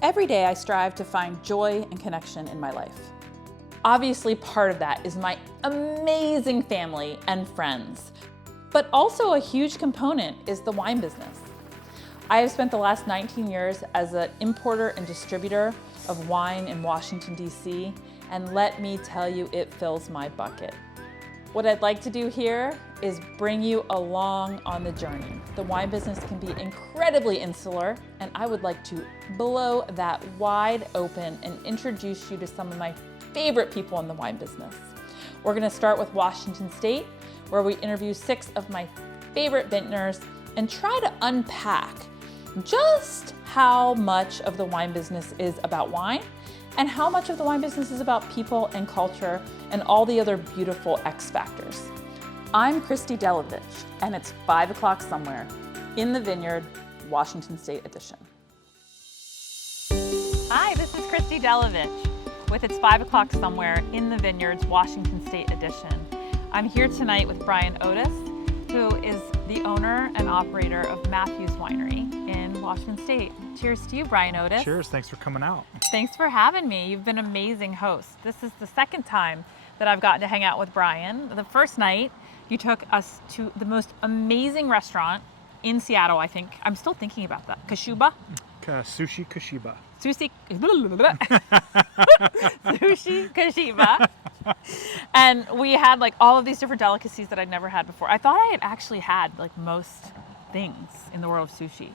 Every day I strive to find joy and connection in my life. Obviously, part of that is my amazing family and friends, but also a huge component is the wine business. I have spent the last 19 years as an importer and distributor of wine in Washington, D.C., and let me tell you, it fills my bucket. What I'd like to do here is bring you along on the journey. The wine business can be incredibly insular, and I would like to blow that wide open and introduce you to some of my favorite people in the wine business. We're gonna start with Washington State, where we interview 6 of my favorite vintners and try to unpack just how much of the wine business is about wine and how much of the wine business is about people and culture and all the other beautiful X factors. I'm Christy Delovich, and it's 5 o'clock somewhere in the Vineyard, Washington State edition. Hi, this is Christy Delovich with It's 5 o'clock somewhere in the Vineyard's Washington State edition. I'm here tonight with Brian Otis, who is the owner and operator of Matthews Winery in Washington State. Cheers to you, Brian Otis. Cheers, thanks for coming out. Thanks for having me. You've been an amazing host. This is the second time that I've gotten to hang out with Brian. The first night, you took us to the most amazing restaurant in Seattle, I think. I'm still thinking about that. Kashuba? Sushi Kashiba. Sushi Kashiba. And we had like all of these different delicacies that I'd never had before. I thought I had actually had like most things in the world of sushi.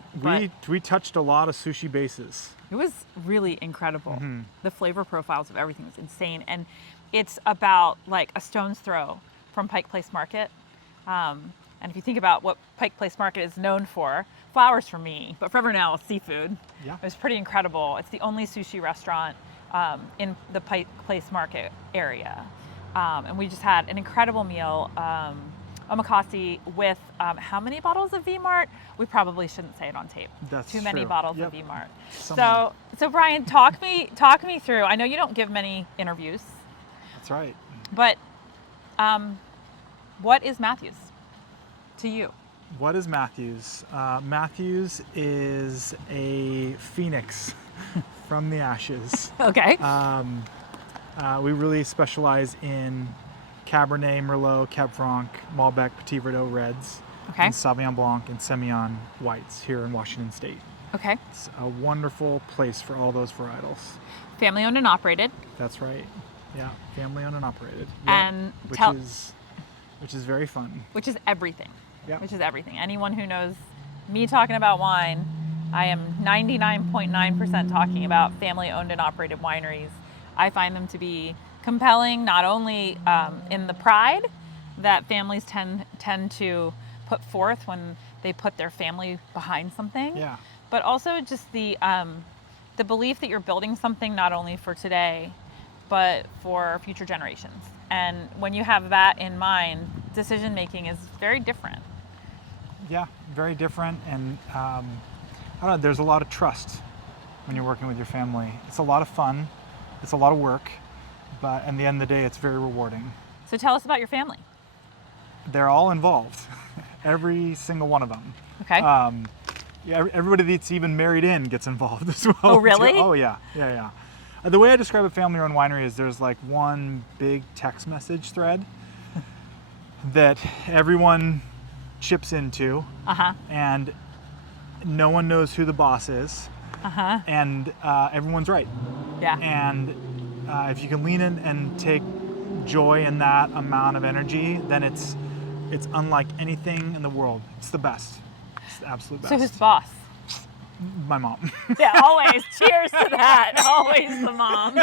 We touched a lot of sushi bases. It was really incredible. The flavor profiles of everything was insane. And it's about like a stone's throw from Pike Place Market. And if you think about what Pike Place Market is known for, flowers for me, but forever now, seafood. Yeah. It was pretty incredible. It's the only sushi restaurant in the Pike Place Market area. And we just had an incredible meal, omakase with how many bottles of V-Mart? We probably shouldn't say it on tape. That's Too many true. bottles Yep. of V-Mart. Somewhere. So Brian, talk me through. I know you don't give many interviews. That's right. But what is Matthews to you? What is Matthews? Matthews is a phoenix from the ashes. Okay. We really specialize in Cabernet, Merlot, Cab Franc, Malbec, Petit Verdot reds, Okay. and Sauvignon Blanc and Semillon whites here in Washington State. Okay. It's a wonderful place for all those varietals. Family owned and operated. That's right. Yeah, family owned and operated. And which is very fun. Which is everything. Yeah. Which is everything. Anyone who knows me talking about wine, I am 99.9% talking about family owned and operated wineries. I find them to be compelling, not only in the pride that families tend to put forth when they put their family behind something, Yeah. but also just the belief that you're building something not only for today, but for future generations. And when you have that in mind, decision making is very different. Yeah, very different. And I don't know, there's a lot of trust when you're working with your family. It's a lot of fun. It's a lot of work. But at the end of the day, it's very rewarding. So tell us about your family. They're all involved. Every single one of them. Okay. Yeah, everybody that's even married in gets involved as well. Oh, really? Oh, yeah. The way I describe a family-owned winery is there's like one big text message thread that everyone chips into, and no one knows who the boss is, and everyone's right. Yeah. And if you can lean in and take joy in that amount of energy, then it's unlike anything in the world. It's the best. It's the absolute best. So who's the boss? My mom. Yeah, always. Cheers to that. Always the mom.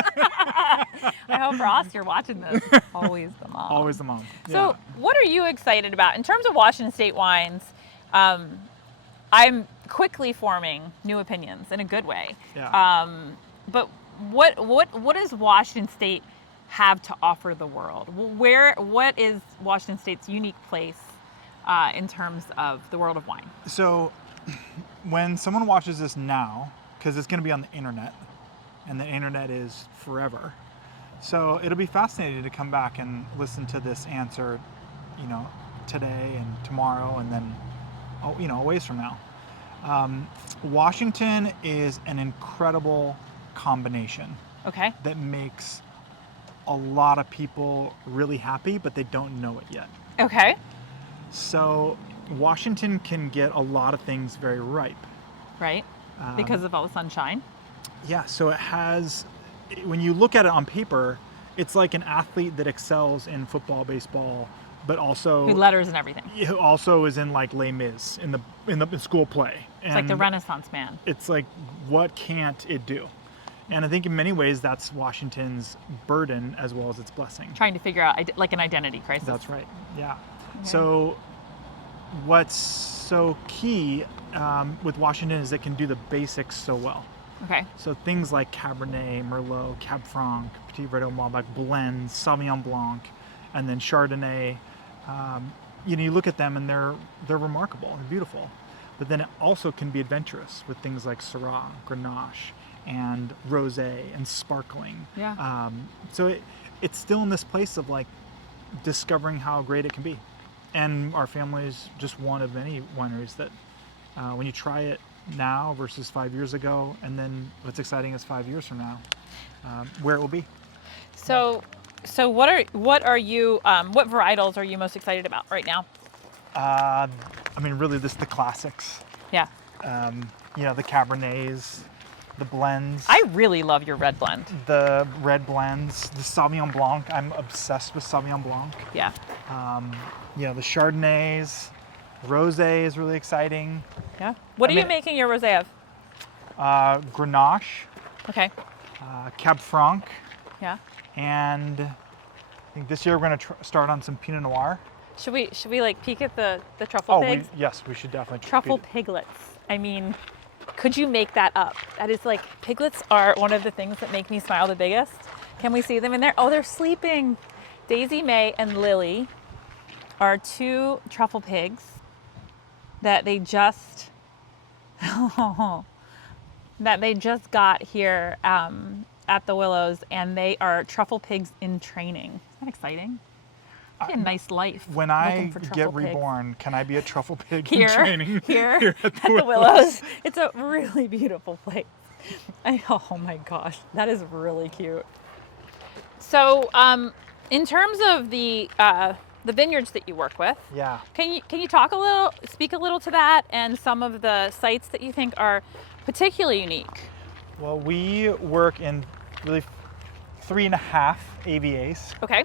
I hope, Ross, you're watching this. Always the mom. Always the mom. So what are you excited about? In terms of Washington State wines, I'm quickly forming new opinions in a good way. Yeah. But what does Washington State have to offer the world? What is Washington State's unique place in terms of the world of wine? So when someone watches this now, because it's going to be on the internet, and the internet is forever, so it'll be fascinating to come back and listen to this answer, today and tomorrow, and then, a ways from now. Washington is an incredible combination Okay. that makes a lot of people really happy, but they don't know it yet. Okay. So Washington can get a lot of things very ripe. Right. Because of all the sunshine. Yeah, so it has, when you look at it on paper, it's like an athlete that excels in football, baseball, but also Good letters and everything. who also is in like Les Mis in the school play. It's like the Renaissance man. It's like, what can't it do? And I think in many ways that's Washington's burden as well as its blessing. Trying to figure out like an identity crisis. That's right. Yeah. Okay. So what's so key with Washington is it can do the basics so well. Okay. So things like Cabernet, Merlot, Cab Franc, Petit Verdot, Malbec, blends, Sauvignon Blanc, and then Chardonnay. You look at them and they're remarkable, they're beautiful. But then it also can be adventurous with things like Syrah, Grenache, and Rosé and sparkling. Yeah. So it's still in this place of like discovering how great it can be. And our family is just one of many wineries that when you try it now versus 5 years ago, and then what's exciting is 5 years from now, where it will be. So what varietals are you most excited about right now? Really the classics. Yeah. The Cabernets, the blends. I really love your red blend. The red blends, the Sauvignon Blanc. I'm obsessed with Sauvignon Blanc. Yeah. The Chardonnays, Rosé is really exciting. Yeah. What are you making your rosé of? Grenache. Okay. Cab Franc. Yeah. And I think this year we're going to start on some Pinot Noir. Should we like peek at the truffle pigs? Yes, we should definitely. Truffle piglets. I mean, could you make that up? That is like, piglets are one of the things that make me smile the biggest. Can we see them in there? Oh, they're sleeping. Daisy May and Lily are two truffle pigs that they just got here at the Willows, and they are truffle pigs in training. Isn't that exciting? A nice life. When I get reborn, can I be a truffle pig in training? Here at the Willows. It's a really beautiful place. Oh my gosh, that is really cute. So, in terms of the vineyards that you work with, yeah, can you speak a little to that and some of the sites that you think are particularly unique? Well, we work in really 3.5 AVAs. Okay.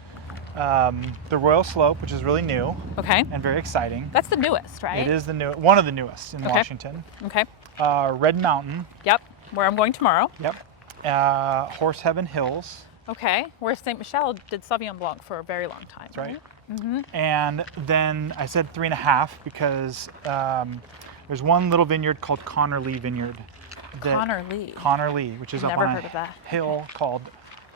The Royal Slope, which is really new. Okay. And very exciting. That's the newest, right? It is one of the newest in Washington. Okay. Red Mountain. Yep. Where I'm going tomorrow. Yep. Horse Heaven Hills. Okay. Where St. Michel did Sauvignon Blanc for a very long time. That's right. Mm-hmm. And then I said 3.5 because there's one little vineyard called Connor Lee Vineyard. Connor Lee, which is I've up never on heard of that. Hill called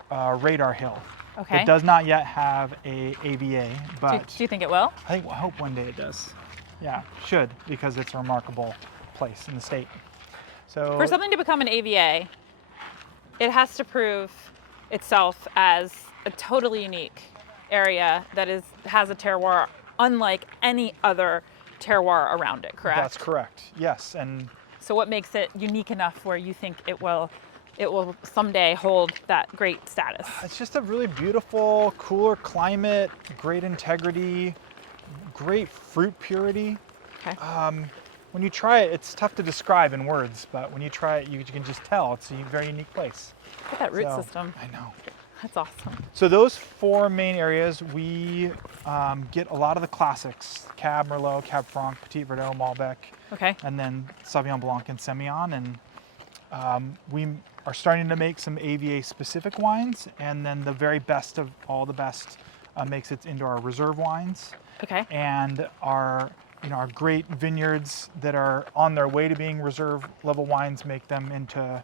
Radar Hill. Okay. It does not yet have a AVA, but do you think it will? I hope one day it does. Yeah, should, because it's a remarkable place in the state. So for something to become an AVA, it has to prove itself as a totally unique area that has a terroir unlike any other terroir around it, correct? That's correct. Yes, and so what makes it unique enough where you think it will someday hold that great status? It's just a really beautiful, cooler climate, great integrity, great fruit purity. Okay. When you try it, it's tough to describe in words, but when you try it, you can just tell it's a very unique place. Look at that root system. I know. That's awesome. So those 4 main areas, we get a lot of the classics: Cab Merlot, Cab Franc, Petit Verdot, Malbec. Okay. And then Sauvignon Blanc and Semillon, and we are starting to make some AVA-specific wines, and then the very best of all the best makes it into our reserve wines. Okay. And our great vineyards that are on their way to being reserve level wines make them into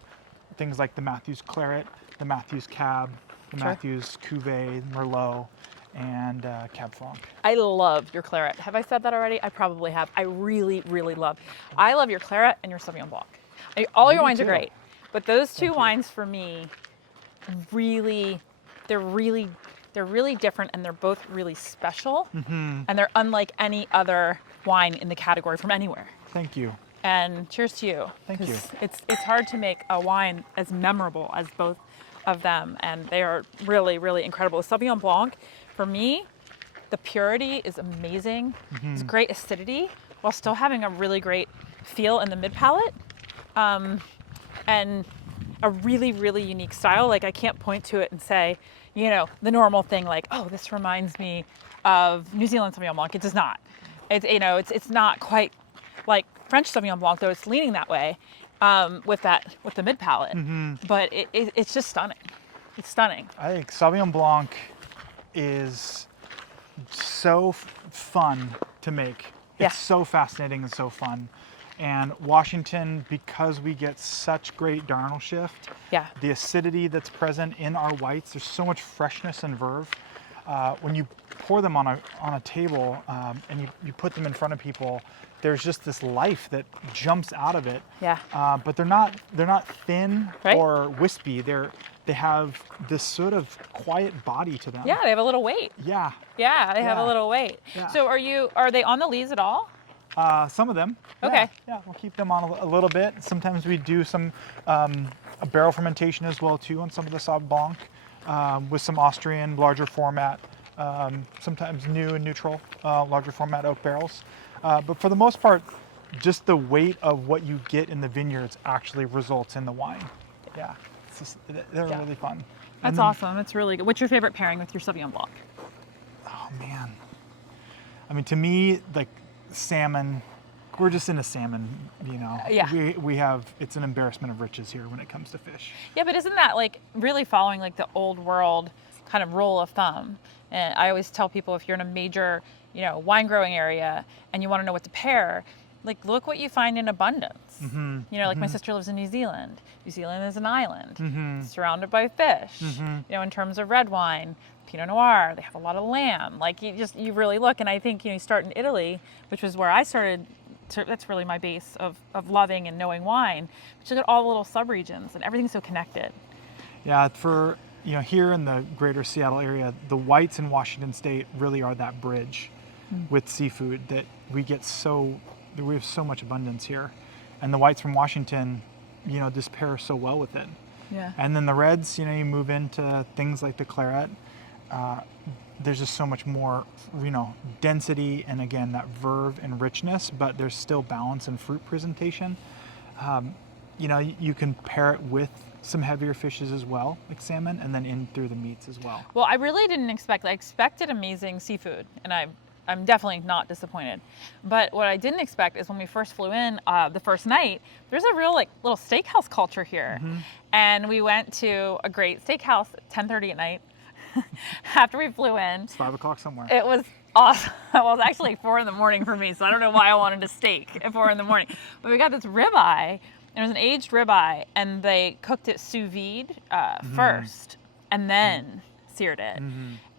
things like the Matthews Claret, the Matthews Cab, the Matthews Cuvée, Merlot, and Cab Franc. I love your Claret. Have I said that already? I probably have. I really, really love. I love your Claret and your Sauvignon Blanc. All your wines are great, but those two wines for me, they're really different, and they're both really special, and they're unlike any other wine in the category from anywhere. Thank you. And cheers to you. Thank you. It's hard to make a wine as memorable as both of them, and they are really, really incredible. Sauvignon Blanc, for me, the purity is amazing. It's great acidity while still having a really great feel in the mid palate, and a really, really unique style. Like I can't point to it and say, you know, the normal thing like, oh, this reminds me of New Zealand Sauvignon Blanc. It does not. It's not quite like French Sauvignon Blanc, though it's leaning that way with the mid palate. But it's just stunning. It's stunning. I think Sauvignon Blanc is so fun to make. It's so fascinating and so fun. And Washington, because we get such great diurnal shift, the acidity that's present in our whites, there's so much freshness and verve. When you pour them on a table and you put them in front of people, there's just this life that jumps out of it. But they're not thin or wispy. They have this sort of quiet body to them. Yeah, they have a little weight. Yeah. Yeah, they have a little weight. Yeah. So are they on the lees at all? Some of them. Okay. Yeah, we'll keep them on a little bit. Sometimes we do some a barrel fermentation as well too on some of the Sauv Blanc with some Austrian larger format, sometimes new and neutral larger format oak barrels. But for the most part, just the weight of what you get in the vineyards actually results in the wine. Yeah, they're really fun. That's awesome. It's really good. What's your favorite pairing with your Sauvignon Blanc? Oh man, I mean, to me, like salmon. We're just into salmon, you know. We have, it's an embarrassment of riches here when it comes to fish. Yeah, but isn't that like really following like the old world kind of rule of thumb? And I always tell people if you're in a major, you know, wine growing area and you want to know what to pair, like look what you find in abundance. You know, like my sister lives in New Zealand. New Zealand is an island surrounded by fish. You know, in terms of red wine, Pinot Noir, they have a lot of lamb. Like you really look, and I think, you know, you start in Italy, which was where I started. That's really my base of loving and knowing wine. But you look at all the little subregions and everything's so connected. Yeah, for, you know, here in the greater Seattle area, the whites in Washington State really are that bridge with seafood that we have so much abundance here. And the whites from Washington, you know, just pair so well with it. Yeah. And then the reds, you know, you move into things like the claret. There's just so much more, you know, density and again that verve and richness, but there's still balance and fruit presentation. You know, you can pair it with some heavier fishes as well, like salmon, and then in through the meats as well. Well, I really didn't expect. I expected amazing seafood, and I'm definitely not disappointed. But what I didn't expect is when we first flew in the first night, there's a real like little steakhouse culture here, and we went to a great steakhouse at 10:30 at night. After we flew in. It's 5 o'clock somewhere. It was awesome. Well, it was actually 4 a.m. for me, so I don't know why I wanted a steak at 4 a.m. But we got this ribeye, and it was an aged ribeye, and they cooked it sous vide first, and then seared it.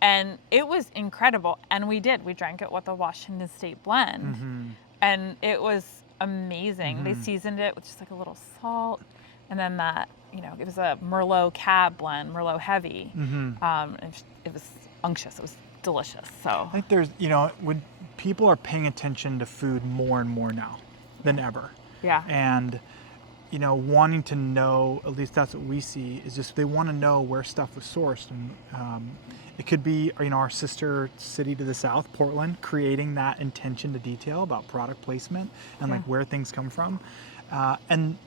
And it was incredible. And we drank it with a Washington State blend, and it was amazing. They seasoned it with just like a little salt, and then that, you know, it was a Merlot Cab blend, Merlot heavy. It was unctuous. It was delicious. So I think there's, you know, when people are paying attention to food more and more now than ever. Yeah. And, you know, wanting to know, at least that's what we see, is just they want to know where stuff was sourced. And it could be, you know, our sister city to the south, Portland, creating that attention to detail about product placement and like where things come from. And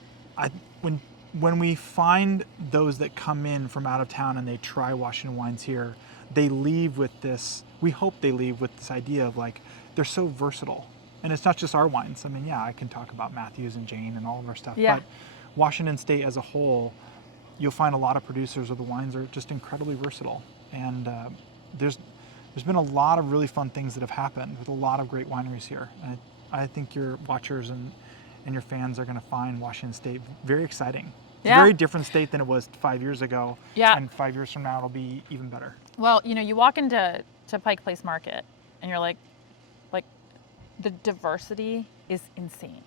when we find those that come in from out of town and they try Washington wines here, they leave with this, we hope they leave with this idea of like, they're so versatile. And it's not just our wines. I mean, yeah, I can talk about Matthews and Jane and all of our stuff, but Washington State as a whole, you'll find a lot of producers of the wines are just incredibly versatile. And there's been a lot of really fun things that have happened with a lot of great wineries here. And I think your watchers and your fans are going to find Washington State very exciting. It's a very different state than it was 5 years ago. Yeah. And 5 years from now, it'll be even better. Well, you know, you walk into Pike Place Market and you're like the diversity is insane.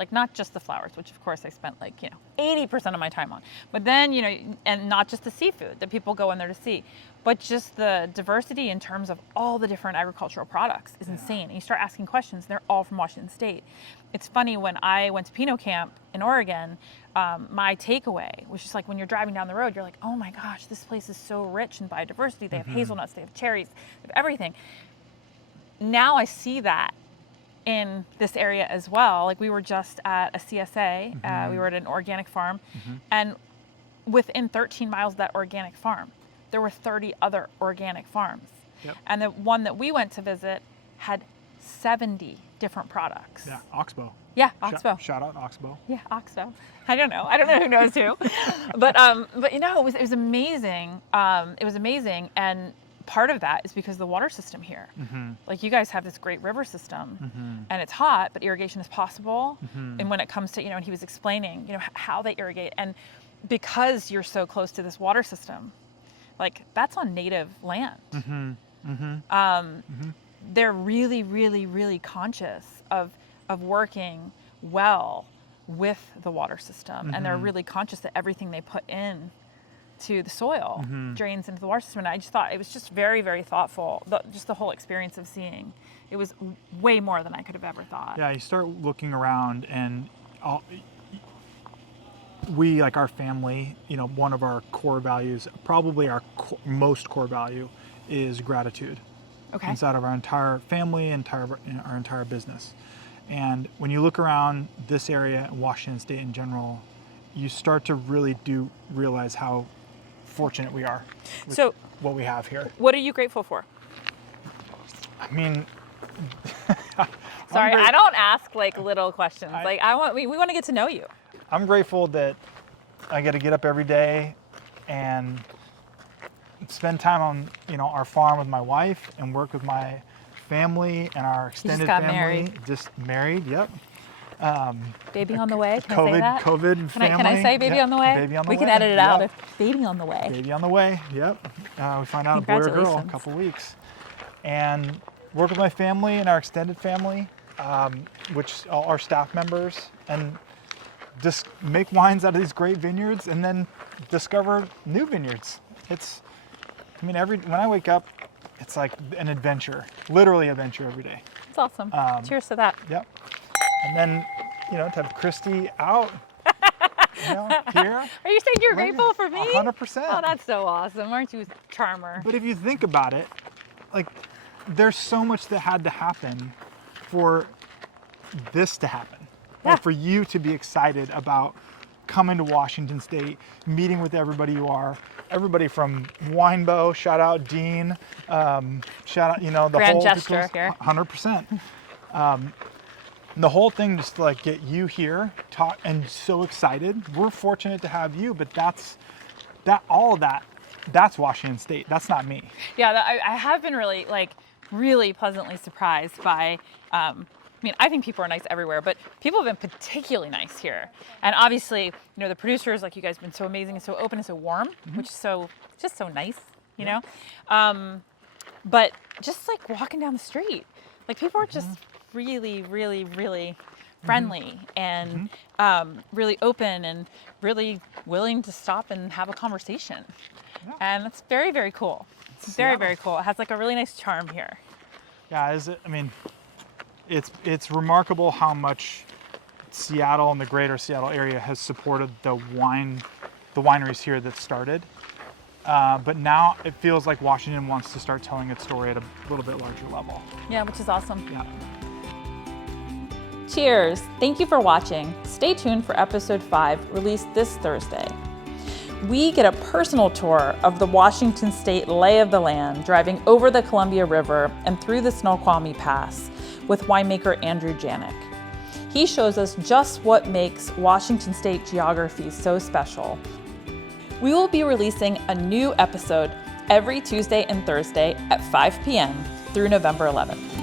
like not just the flowers, which of course I spent like, 80% of my time on, but then, and not just the seafood that people go in there to see, but just the diversity in terms of all the different agricultural products is insane. And you start asking questions, they're all from Washington State. It's funny, when I went to Pinot Camp in Oregon, my takeaway was just like, when you're driving down the road, you're like, oh my gosh, this place is so rich in biodiversity. They have hazelnuts, they have cherries, they have everything. Now I see that in this area as well. Like, we were just at a CSA, we were at an organic farm, and within 13 miles of that organic farm, there were 30 other organic farms. Yep. And the one that we went to visit had 70 different products. Yeah, Oxbow. Yeah, Oxbow. Shout out Oxbow. Yeah, Oxbow. I don't know who knows who. But it was amazing. It was amazing, and part of that is because of the water system here. Like, you guys have this great river system, and it's hot, but irrigation is possible. And when it comes to, and he was explaining, how they irrigate, and because you're so close to this water system, like, that's on native land. They're really, really, really conscious of working well with the water system, and they're really conscious that everything they put in to the soil drains into the water system. And I just thought it was just very, very thoughtful. Just the whole experience of seeing, it was way more than I could have ever thought. Yeah, you start looking around, and we, like our family, one of our core values, probably our most core value, is gratitude. Okay. Inside of our entire family, our entire business. And when you look around this area in Washington State in general, you start to really realize how fortunate we are with what we have here. What are you grateful for? I mean, sorry, I don't ask like little questions. We want to get to know you. I'm grateful that I get to get up every day and spend time on, our farm with my wife, and work with my family and our extended family. Married. Just married, yep. Baby on the way. Can I say that? COVID family. Can I say baby on the way? Baby on the way. We can edit it out. Baby on the way. Baby on the way. Yep. We find out a boy or girl in a couple weeks, and work with my family and our extended family, which are our staff members, and just make wines out of these great vineyards, and then discover new vineyards. When I wake up, it's like an adventure, literally adventure every day. It's awesome. Cheers to that. Yep. And then, to have Christy out, here. Are you saying you're grateful for me? 100%. Oh, that's so awesome. Aren't you a charmer? But if you think about it, like, there's so much that had to happen for this to happen. Yeah. Like, for you to be excited about coming to Washington State, meeting with everybody everybody from Winebow, shout out Dean, shout out, the Grand whole gesture here. 100%. The whole thing, just to like get you here, taught, and so excited. We're fortunate to have you, but that's Washington State. That's not me. Yeah, I have been really pleasantly surprised by. I think people are nice everywhere, but people have been particularly nice here. And obviously, the producers, like you guys, have been so amazing and so open and so warm, which is just so nice, you know? But just like walking down the street, like, people are just really, really, really friendly and really open and really willing to stop and have a conversation. Yeah. And it's very, very cool. It's very, very cool. It has like a really nice charm here. Yeah, it's remarkable how much Seattle and the greater Seattle area has supported the wineries here that started. But now it feels like Washington wants to start telling its story at a little bit larger level. Yeah, which is awesome. Yeah. Cheers. Thank you for watching. Stay tuned for episode 5, released this Thursday. We get a personal tour of the Washington State lay of the land, driving over the Columbia River and through the Snoqualmie Pass with winemaker Andrew Janik. He shows us just what makes Washington State geography so special. We will be releasing a new episode every Tuesday and Thursday at 5 p.m. through November 11th.